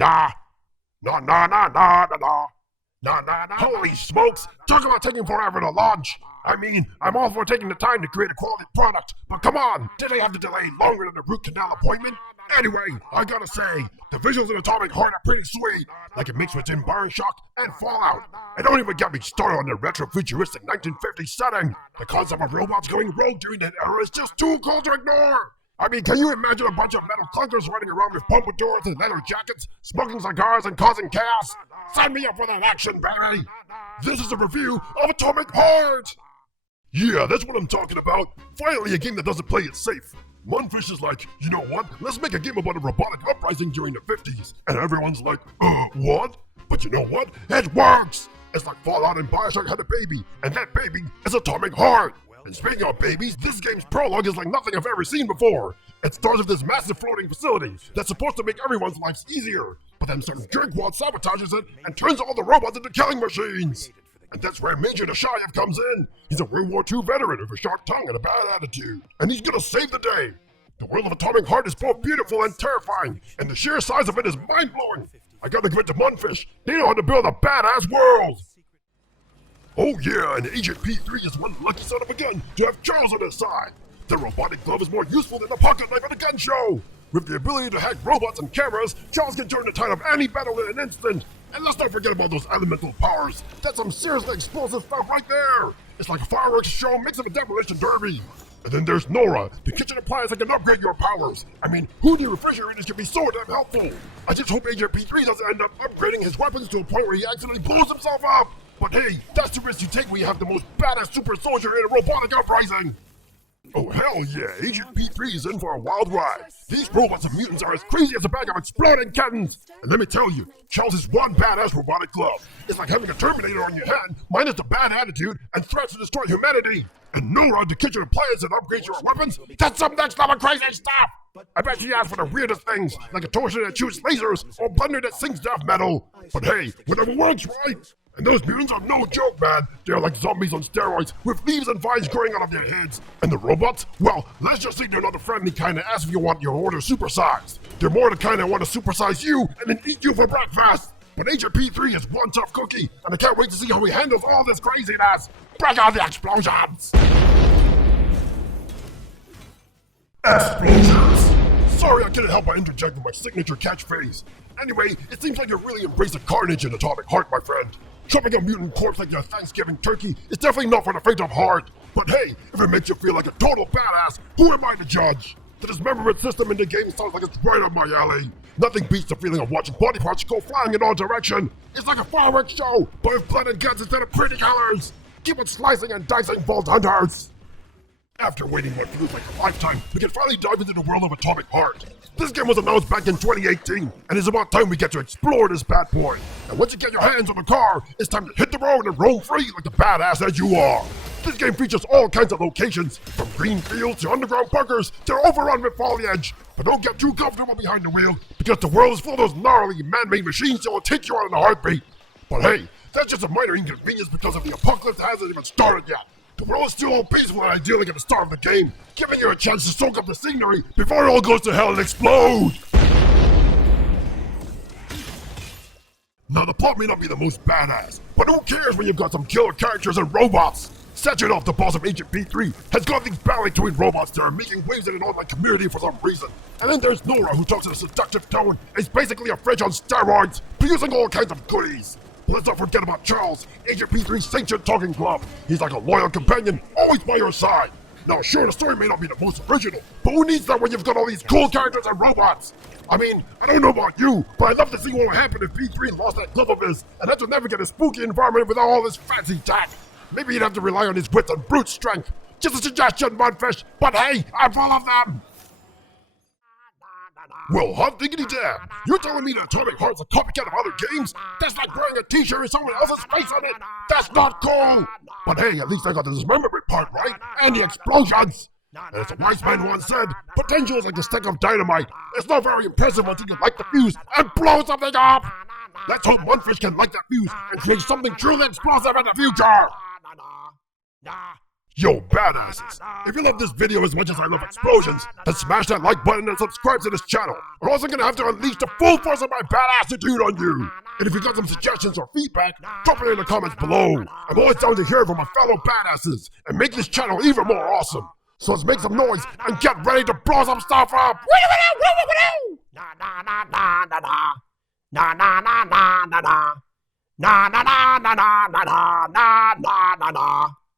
Nah. Nah, nah, nah, nah, nah, nah. Nah, nah, nah. Holy smokes! Talk about taking forever to launch! I mean, I'm all for taking the time to create a quality product, but come on! Did they have to delay longer than the root canal appointment? Anyway, I gotta say, the visuals in Atomic Heart are pretty sweet, like a mix between Bioshock and Fallout. And don't even get me started on the retro-futuristic 1950s setting. The concept of robots going rogue during that era is just too cool to ignore! I mean, can you imagine a bunch of metal clunkers running around with pompadours and leather jackets, smoking cigars and causing chaos? Sign me up for that action, baby! This is a review of Atomic Heart! Yeah, that's what I'm talking about. Finally, a game that doesn't play it safe. Munfish is like, you know what? Let's make a game about a robotic uprising during the 50s. And everyone's like, what? But you know what? It works! It's like Fallout and Bioshock had a baby, and that baby is Atomic Heart. And speaking of babies, this game's prologue is like nothing I've ever seen before. It starts with this massive floating facility that's supposed to make everyone's lives easier, but then some jerkwad sabotages it and turns all the robots into killing machines. And that's where Major Dashayev comes in. He's a World War II veteran with a sharp tongue and a bad attitude, and he's gonna save the day. The world of Atomic Heart is both beautiful and terrifying, and the sheer size of it is mind-blowing. I gotta give it to Munfish. They know how to build a badass world. Oh yeah, and Agent P3 is one lucky son of a gun to have Charles on his side. The robotic glove is more useful than a pocket knife at a gun show. With the ability to hack robots and cameras, Charles can turn the tide of any battle in an instant. And let's not forget about those elemental powers. That's some seriously explosive stuff right there. It's like a fireworks show mixed with a demolition derby. And then there's Nora, the kitchen appliance that can upgrade your powers. I mean, who knew refrigerators can be so damn helpful? I just hope Agent P3 doesn't end up upgrading his weapons to a point where he accidentally blows himself up. But hey, that's the risk you take when you have the most badass super soldier in a robotic uprising! Oh hell yeah, Agent P3 is in for a wild ride. These robots and mutants are as crazy as a bag of exploding kittens. And let me tell you, Charles is one badass robotic glove. It's like having a Terminator on your hand, minus the bad attitude and threats to destroy humanity. And Nora, the kitchen appliance that upgrades your weapons, that's some next level crazy stuff! I bet she asked for the weirdest things, like a toaster that shoots lasers or a blender that sings death metal. But hey, whatever works, right? And those mutants are no joke, man. They're like zombies on steroids, with leaves and vines growing out of their heads. And the robots? Well, let's just say they're not the friendly kind that ask if you want your order supersized. They're more the kind that want to supersize you and then eat you for breakfast. But Agent P3 is one tough cookie, and I can't wait to see how he handles all this craziness. Break out the explosions! Explosions? Sorry, I couldn't help but interject with my signature catchphrase. Anyway, it seems like you really embrace the carnage in Atomic Heart, my friend. Chopping a mutant corpse like your Thanksgiving turkey is definitely not for the faint of heart. But hey, if it makes you feel like a total badass, who am I to judge? The dismemberment system in the game sounds like it's right up my alley. Nothing beats the feeling of watching body parts go flying in all directions. It's like a fireworks show, but with blood and guts instead of pretty colors. Keep on slicing and dicing, Vault Hunters. After waiting what feels like a lifetime, we can finally dive into the world of Atomic Heart. This game was announced back in 2018, and it's about time we get to explore this bad boy. And once you get your hands on the car, it's time to hit the road and roam free like the badass that you are. This game features all kinds of locations, from green fields to underground bunkers to overrun with foliage. But don't get too comfortable behind the wheel, because the world is full of those gnarly man-made machines that will take you out in a heartbeat. But hey, that's just a minor inconvenience because of the apocalypse hasn't even started yet. The world is still all peaceful and idyllic at the start of the game, giving you a chance to soak up the scenery before it all goes to hell and explode! Now the plot may not be the most badass, but who cares when you've got some killer characters and robots? Sechenov, the boss of Agent P3, has got these ballet-twin robots that are making waves in an online community for some reason. And then there's Nora, who talks in a seductive tone and is basically a fridge on steroids, producing all kinds of goodies. Let's not forget about Charles, Agent P3's sanctioned talking glove. He's like a loyal companion, always by your side. Now sure, the story may not be the most original, but who needs that when you've got all these cool characters and robots? I mean, I don't know about you, but I'd love to see what would happen if P3 lost that glove of his and had to navigate a spooky environment without all this fancy tech. Maybe he'd have to rely on his wits and brute strength. Just a suggestion, Mudfish, but hey, I'm full of them! Well, hot diggity damn! You're telling me that Atomic Heart's a copycat of other games? That's like wearing a t-shirt with someone else's face on it! That's not cool! But hey, at least I got the dismemberment part right, and the explosions! And as a wise man once said, potential is like a stick of dynamite. It's not very impressive until you light the fuse and blow something up! Let's hope Munfish can light that fuse and create something truly explosive in the future! Yo, badasses! If you love this video as much as I love explosions, then smash that like button and subscribe to this channel, or else I'm gonna have to unleash the full force of my badass attitude on you! And if you got some suggestions or feedback, drop it in the comments below! I'm always down to hear from my fellow badasses, and make this channel even more awesome! So let's make some noise and get ready to blow some stuff up! Na na na na na na na na na na na na na na na